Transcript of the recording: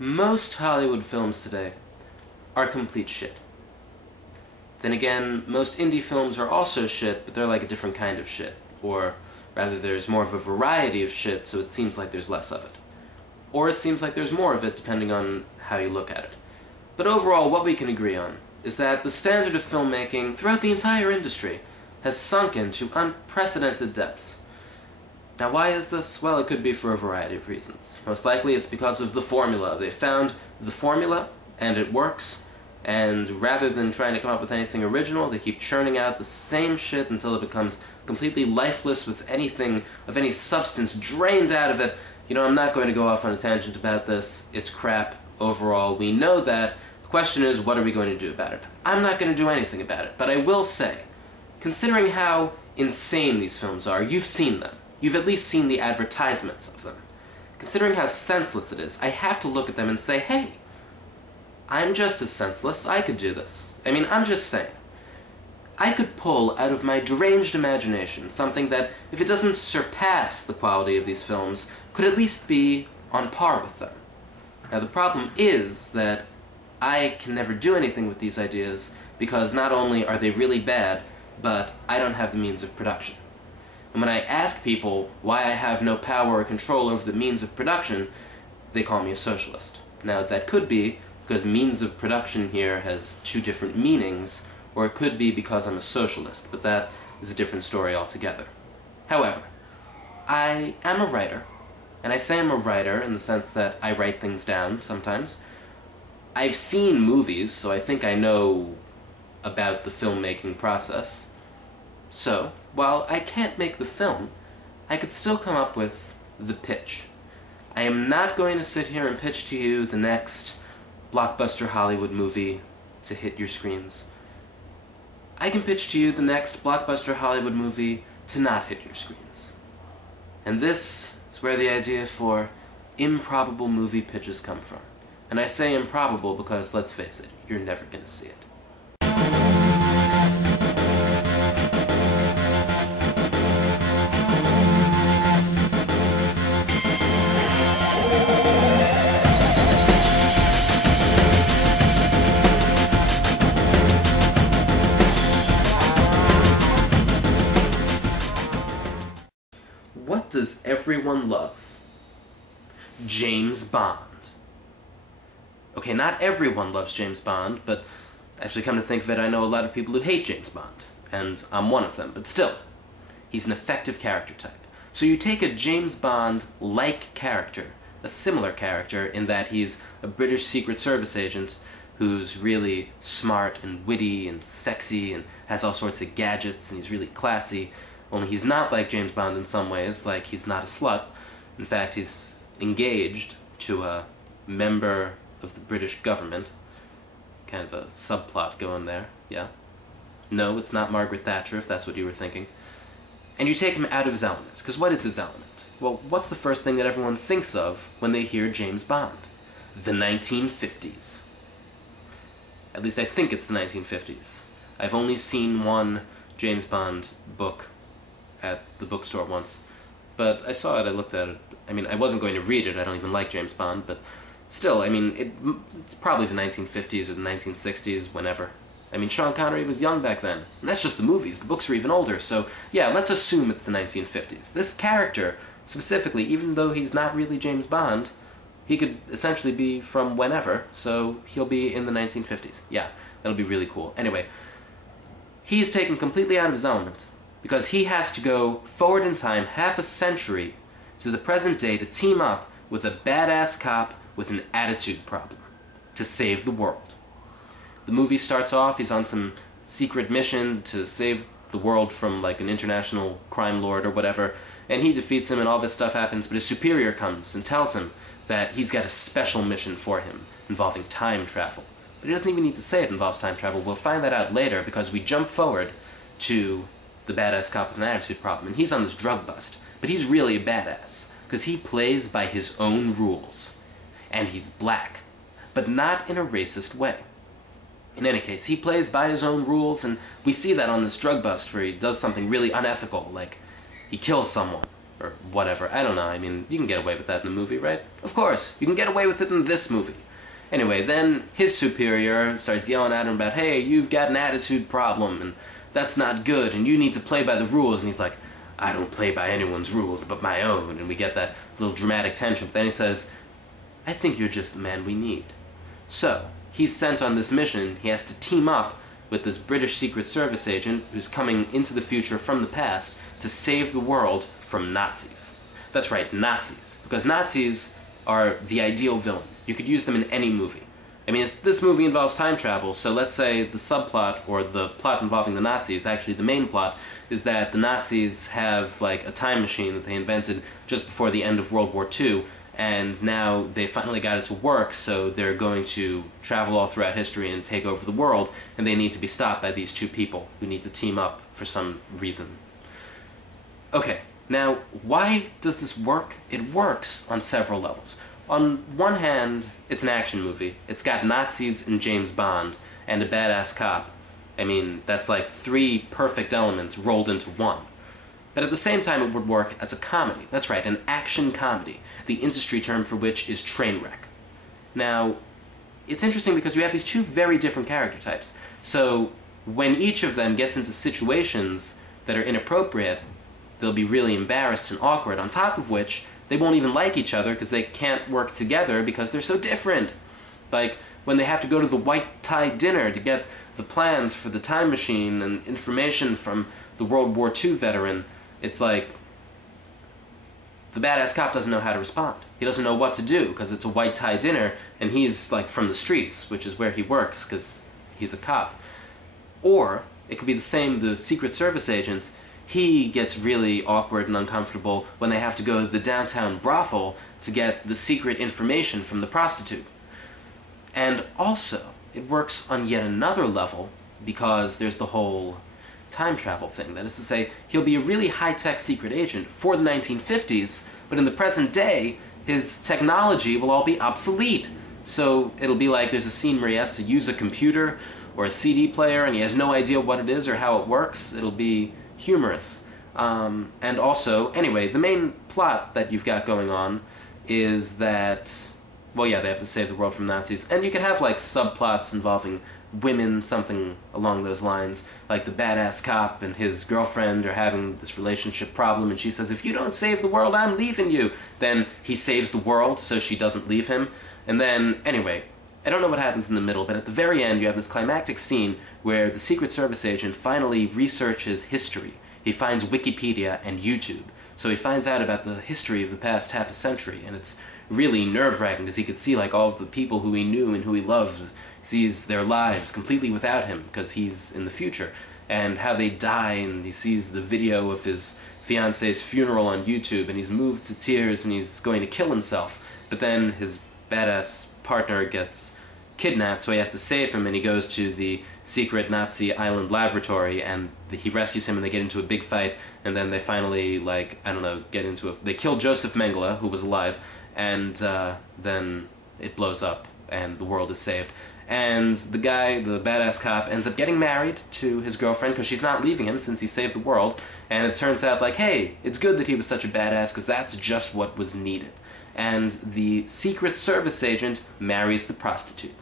Most Hollywood films today are complete shit. Then again, most indie films are also shit, but they're like a different kind of shit. Or rather, there's more of a variety of shit, so it seems like there's less of it. Or it seems like there's more of it, depending on how you look at it. But overall, what we can agree on is that the standard of filmmaking throughout the entire industry has sunk into unprecedented depths. Now, why is this? Well, it could be for a variety of reasons. Most likely it's because of the formula. They found the formula, and it works, and rather than trying to come up with anything original, they keep churning out the same shit until it becomes completely lifeless with anything of any substance drained out of it. You know, I'm not going to go off on a tangent about this. It's crap overall. We know that. The question is, what are we going to do about it? I'm not going to do anything about it, but I will say, considering how insane these films are, you've seen them. You've at least seen the advertisements of them. Considering how senseless it is, I have to look at them and say, hey, I'm just as senseless, I could do this. I mean, I'm just saying. I could pull out of my deranged imagination something that, if it doesn't surpass the quality of these films, could at least be on par with them. Now, the problem is that I can never do anything with these ideas because not only are they really bad, but I don't have the means of production. And when I ask people why I have no power or control over the means of production, they call me a socialist. Now, that could be because means of production here has two different meanings, or it could be because I'm a socialist, but that is a different story altogether. However, I am a writer, and I say I'm a writer in the sense that I write things down sometimes. I've seen movies, so I think I know about the filmmaking process. So, while I can't make the film, I could still come up with the pitch. I am not going to sit here and pitch to you the next blockbuster Hollywood movie to hit your screens. I can pitch to you the next blockbuster Hollywood movie to not hit your screens. And this is where the idea for improbable movie pitches come from. And I say improbable because, let's face it, you're never going to see it. What does everyone love? James Bond. Okay, not everyone loves James Bond, but actually come to think of it, I know a lot of people who hate James Bond, and I'm one of them, but still, he's an effective character type. So you take a James Bond-like character, a similar character in that he's a British Secret Service agent who's really smart and witty and sexy and has all sorts of gadgets and he's really classy, only he's not like James Bond in some ways, like he's not a slut. In fact, he's engaged to a member of the British government. Kind of a subplot going there, yeah? No, it's not Margaret Thatcher, if that's what you were thinking. And you take him out of his element, because what is his element? Well, what's the first thing that everyone thinks of when they hear James Bond? The 1950s. At least I think it's the 1950s. I've only seen one James Bond book at the bookstore once, but I saw it, I looked at it. I mean, I wasn't going to read it, I don't even like James Bond, but still, I mean, it's probably the 1950s or the 1960s, whenever. I mean, Sean Connery was young back then. And that's just the movies. The books are even older, so yeah, let's assume it's the 1950s. This character, specifically, even though he's not really James Bond, he could essentially be from whenever, so he'll be in the 1950s. Yeah, that'll be really cool. Anyway, he's taken completely out of his element, because he has to go forward in time half a century to the present day to team up with a badass cop with an attitude problem to save the world. The movie starts off, he's on some secret mission to save the world from like an international crime lord or whatever, and he defeats him and all this stuff happens, but his superior comes and tells him that he's got a special mission for him involving time travel. But he doesn't even need to say it involves time travel. We'll find that out later because we jump forward to the badass cop with an attitude problem, and he's on this drug bust. But he's really a badass, because he plays by his own rules. And he's black, but not in a racist way. In any case, he plays by his own rules, and we see that on this drug bust where he does something really unethical, like he kills someone. or whatever. I don't know. I mean, you can get away with that in the movie, right? Of course, you can get away with it in this movie. Anyway, then his superior starts yelling at him about, hey, you've got an attitude problem, and that's not good, and you need to play by the rules. And he's like, I don't play by anyone's rules but my own. And we get that little dramatic tension. But then he says, I think you're just the man we need. So, he's sent on this mission. He has to team up with this British Secret Service agent who's coming into the future from the past to save the world from Nazis. That's right, Nazis. Because Nazis are the ideal villain. You could use them in any movie. I mean, this movie involves time travel, so let's say the subplot, or the plot involving the Nazis, actually the main plot, is that the Nazis have, like, a time machine that they invented just before the end of World War II, and now they finally got it to work, so they're going to travel all throughout history and take over the world, and they need to be stopped by these two people who need to team up for some reason. Okay, now, why does this work? It works on several levels. On one hand, it's an action movie. It's got Nazis and James Bond, and a badass cop. I mean, that's like 3 perfect elements rolled into one. But at the same time, it would work as a comedy. That's right, an action comedy, the industry term for which is train wreck. Now, it's interesting because you have these 2 very different character types. So, when each of them gets into situations that are inappropriate, they'll be really embarrassed and awkward, on top of which they won't even like each other because they can't work together because they're so different. Like, when they have to go to the white tie dinner to get the plans for the time machine and information from the World War II veteran, it's like the badass cop doesn't know how to respond. He doesn't know what to do because it's a white tie dinner and he's like from the streets, which is where he works because he's a cop. Or it could be the same, the Secret Service agent, he gets really awkward and uncomfortable when they have to go to the downtown brothel to get the secret information from the prostitute. And also, it works on yet another level because there's the whole time travel thing. That is to say, he'll be a really high-tech secret agent for the 1950s, but in the present day, his technology will all be obsolete. So it'll be like there's a scene where he has to use a computer or a CD player and he has no idea what it is or how it works. It'll be humorous. And also, anyway, the main plot that you've got going on is that, well, yeah, they have to save the world from Nazis. And you can have, like, subplots involving women, something along those lines. Like the badass cop and his girlfriend are having this relationship problem, and she says, if you don't save the world, I'm leaving you. Then he saves the world, so she doesn't leave him. And then, anyway, I don't know what happens in the middle, but at the very end you have this climactic scene where the Secret Service agent finally researches history. He finds Wikipedia and YouTube. So he finds out about the history of the past half a century, and it's really nerve-wracking because he could see like all of the people who he knew and who he loved, sees their lives completely without him because he's in the future, and how they die, and he sees the video of his fiance's funeral on YouTube, and he's moved to tears and he's going to kill himself. But then his badass partner gets kidnapped, so he has to save him, and he goes to the secret Nazi island laboratory, and he rescues him, and they get into a big fight, and then they finally, like, I don't know, they kill Joseph Mengele, who was alive, and then it blows up, and the world is saved. And the guy, the badass cop, ends up getting married to his girlfriend, because she's not leaving him since he saved the world, and it turns out, like, hey, it's good that he was such a badass, because that's just what was needed. And the Secret Service agent marries the prostitute.